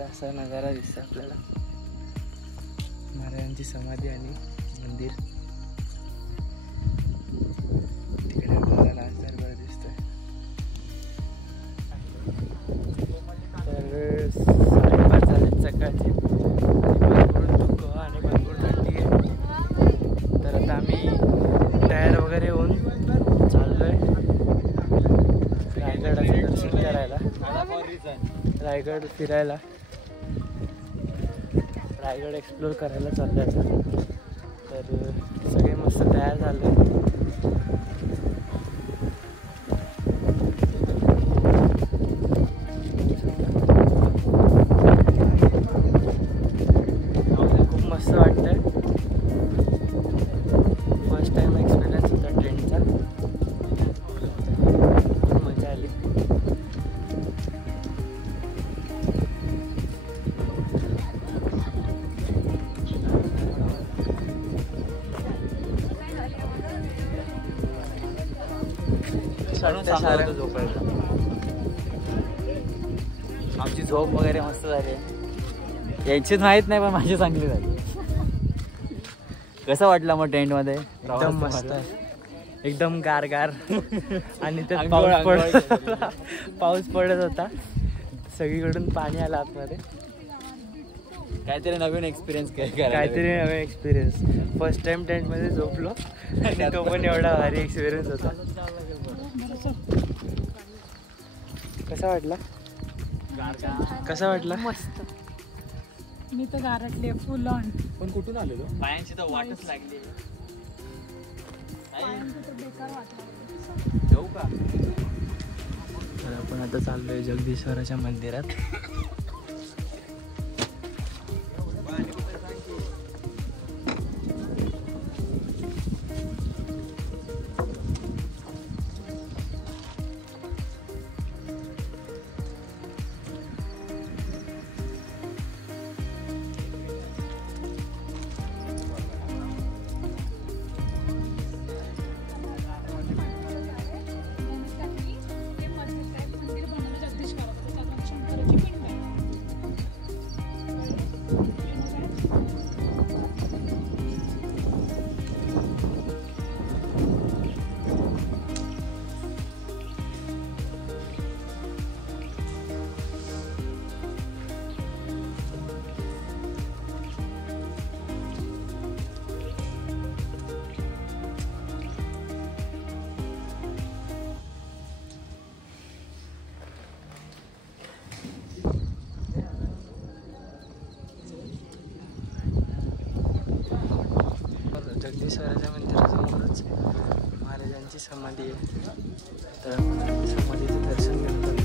मस्त असा नजारा दिसतो आपल्याला, महाराजांची समाधी आणि मंदिर. तिकडे आपल्याला राजदरबार दिसतोय. तर 5:30 झाले सकाळचे, भरपूर धुकं आणि भरपूर थंडी आहे. तर आता आम्ही तयार वगैरे होऊन चाललोय रायगडाचं दर्शन करायला, रायगड फिरायला, रायगड एक्सप्लोर करायला चाललोय आता. तर सगळे मस्त तयार झाले. खूप मस्त वाटतंय. फर्स्ट टाइम एक्सपिरियन्स होता ट्रेनचा, मजा आली. आमची झोप वगैरे मस्त झाली. यायचीच माहित नाही पण माझी चांगली झाली. कसं वाटलं मग टेंट मध्ये? एकदम मस्त आहे, एकदम गारगार. आणि त्यात पाऊस पडत होता, सगळीकडून पाणी आलं आतमध्ये. काहीतरी नवीन एक्सपिरियन्स काहीतरी नवीन एक्सपिरियन्स. फर्स्ट टाइम टेंट मध्ये झोपलो आणि तो पण एवढा भारी एक्सपिरियन्स होता. कसा वाटला? कसा वाटला? मस्त. मी तर गारटले फुल ऑन. पण कुठून आलेलो? पायांची तर वाटच लागली. बेकार वाटलं. जाऊ का? तर आपण आता चाललोय जगदीश्वराच्या मंदिरात. जगदीश्वराच्या मंदिरासमोरच महाराजांची समाधी आहे. तर आपण समाधीचं दर्शन घेतो.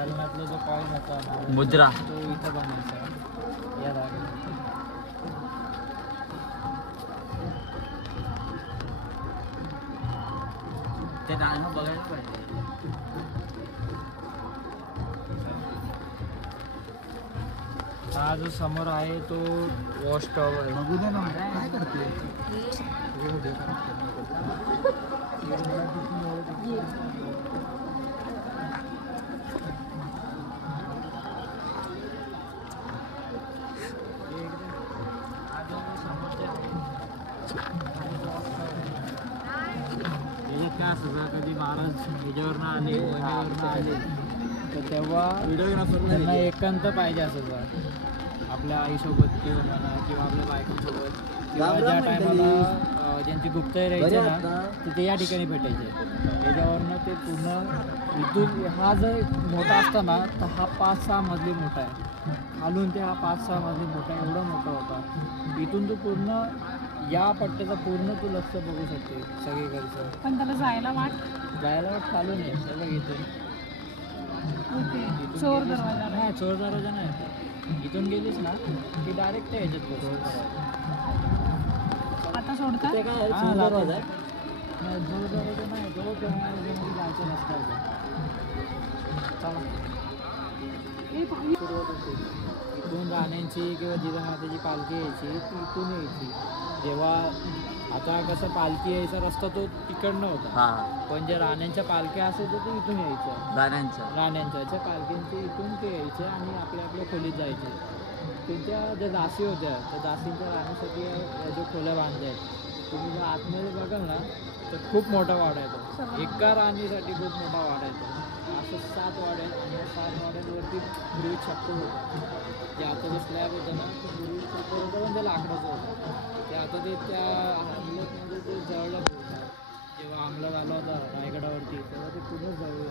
सलम्यातला जो कॉईन होता ना, मुद्रा तो इथं बनायचा या धाग्यात. ते नाणं बघायला पाहिजे. हा जो समोर आहे तो वॉश टॉवर आहे. बघू दे ना काय करते. काय असं कधी महाराज ह्याच्यावरनं आले वहिनीवरनं आले तर तेव्हा त्यांना एकांत पाहिजे असायचा आपल्या आईसोबत किंवा म्हणा किंवा आपल्या बायकोसोबत किंवा ज्या टायमाला ज्यांची गुप्तहेर राहायची ना तर ते या ठिकाणी भेटायचे. त्याच्यावरनं ते पूर्ण इथून हा जर मोठा असता ना तर हा 5-6 मजली मोठा आहे. खालून ते हा 5-6 मजली मोठा एवढा मोठा होता. इथून तो पूर्ण या पट्ट्याचा पूर्ण तू लक्ष बघू शकते सगळीकडचं. पण त्याला जायला वाट चालून आहे सगळं इथून. चोर दरवाजा नाही, चोर दरवाजा नाही. इथून गेलीस ना की डायरेक्ट ह्याच्यात चोर दरवाजा. आता सोडतात ते काय चोर दरवाजा आहे? नाही, चोर दरवाजा नाही, तो मध्ये जायचा रस्ता आहे. चला सुरुवात होते इथून राहण्याची किंवा जिजामातेची पालखी यायची ती इथून यायची. जेव्हा आता कसं पालखी यायचा रस्ता तो तिकडनं होता, पण जे राण्यांच्या पालख्या असायच्या ते इथून यायच्या. राण्यांच्या पालख्यांचे इथून ते यायचे आणि आपल्या आपल्या खोलीत जायचे. त्यांच्या ज्या दासी होत्या त्या दासींच्या राहण्यासाठी या जो खोल्या बांधल्या आहेत. तुम्ही जर आतमध्ये बघाल ना तर खूप मोठा वाडा येतो. एका राणीसाठी खूप मोठा वाडा येतो. असं 7 वाड्या आहेत आणि 7 वाड्यांवरती पूर्वी छप्पर होतं. जे आता जे स्लॅब होतं ना ते पूर्वी छप्पर होतं पण ते लाकडाचं होतं. ते आता ते त्या अंमलामध्ये ते जळलं होतं. जेव्हा अंमला झाला होता रायगडावरती तेव्हा ते पूर्ण जळलं.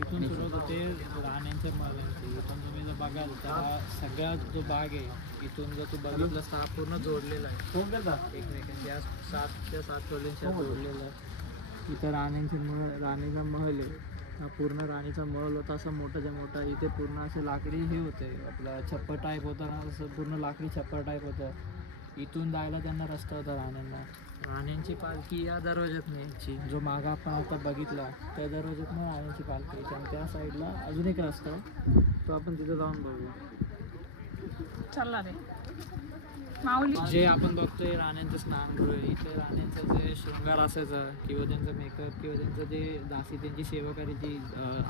इथून सुरुवात होते राहण्यांच्या महलांची. इथून तुम्ही जर बघाल तर हा सगळा जो भाग आहे इथून जर तू बघितलंस तर हा पूर्ण जोडलेला आहे एकमेकांच्या 7 खोल्यांच्या जोडलेला आहे. इथं राणीचा महल आहे. हा पूर्ण राणीचा महल होता असा मोठाच्या मोठा. इथे पूर्ण असे लाकडी हे होते आपला छप्पर टाईप होता ना असं पूर्ण लाकडी छप्पर टाईप होतं. इथून जायला त्यांना रस्ता होता राण्यांना. राण्यांची पालखी या दरवाज्यात न्यायची. जो मागा आपण आता बघितला त्या दरवाज्यातनं राण्यांची पालखी यायची आणि त्या साईडला अजून एक रस्ता आहे तो आपण तिथे जाऊन बघू. चालला रे माऊली. जे आपण बघतोय राण्यांचं स्नानगृह. इथे राण्यांचं जे शृंगार असायचं किंवा त्यांचं मेकअप किंवा त्यांचं जे दासी त्यांची सेवा करायची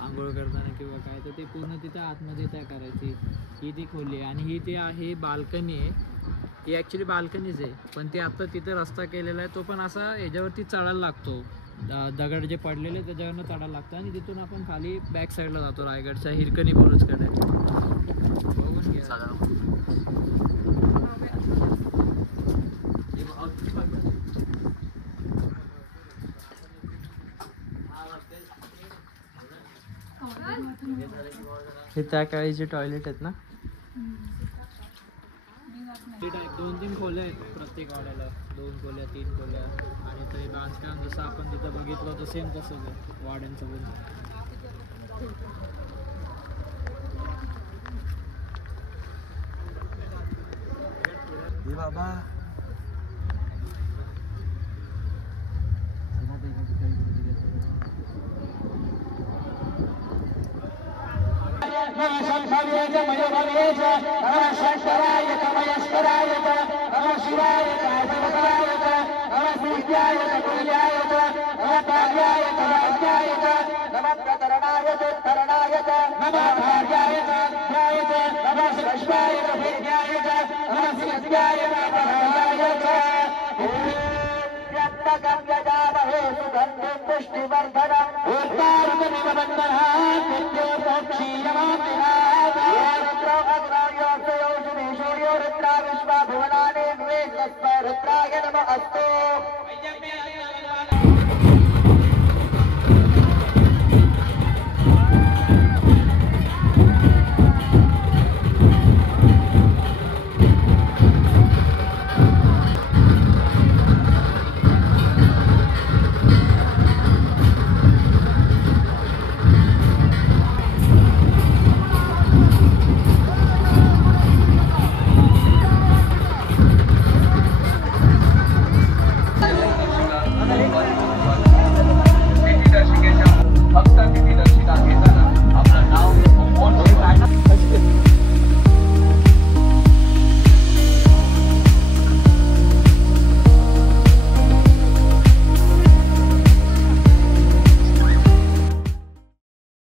आंघोळ करताना किंवा काय तर ते पूर्ण तिथे आतमध्ये त्या करायची. ही ती खोली आहे आणि ही ती आहे बाल्कनी आहे. ही ॲक्च्युली बाल्कनीच आहे पण ते आता तिथे रस्ता केलेला आहे तो पण असा ह्याच्यावरती चढायला लागतो. दगड जे पडलेले त्याच्यावरनं चढायला लागतं आणि तिथून आपण खाली बॅक साईडला जातो रायगडच्या हिरकणी बुरुजकडे. बघून घ्या. हे त्या काळीचे टॉयलेट आहेत ना. 2-3 खोल्या आहेत प्रत्येक वाड्याला. 2 खोल्या 3 खोल्या आणि तरी बांधकाम जसं आपण तिथं बघितलं होतं सेम तसंच आहे वाड्यांचं पण. बाबा रुद्रा विश्वा भुवनानि द्वे तस्मै रुद्राय नमः अस्तु.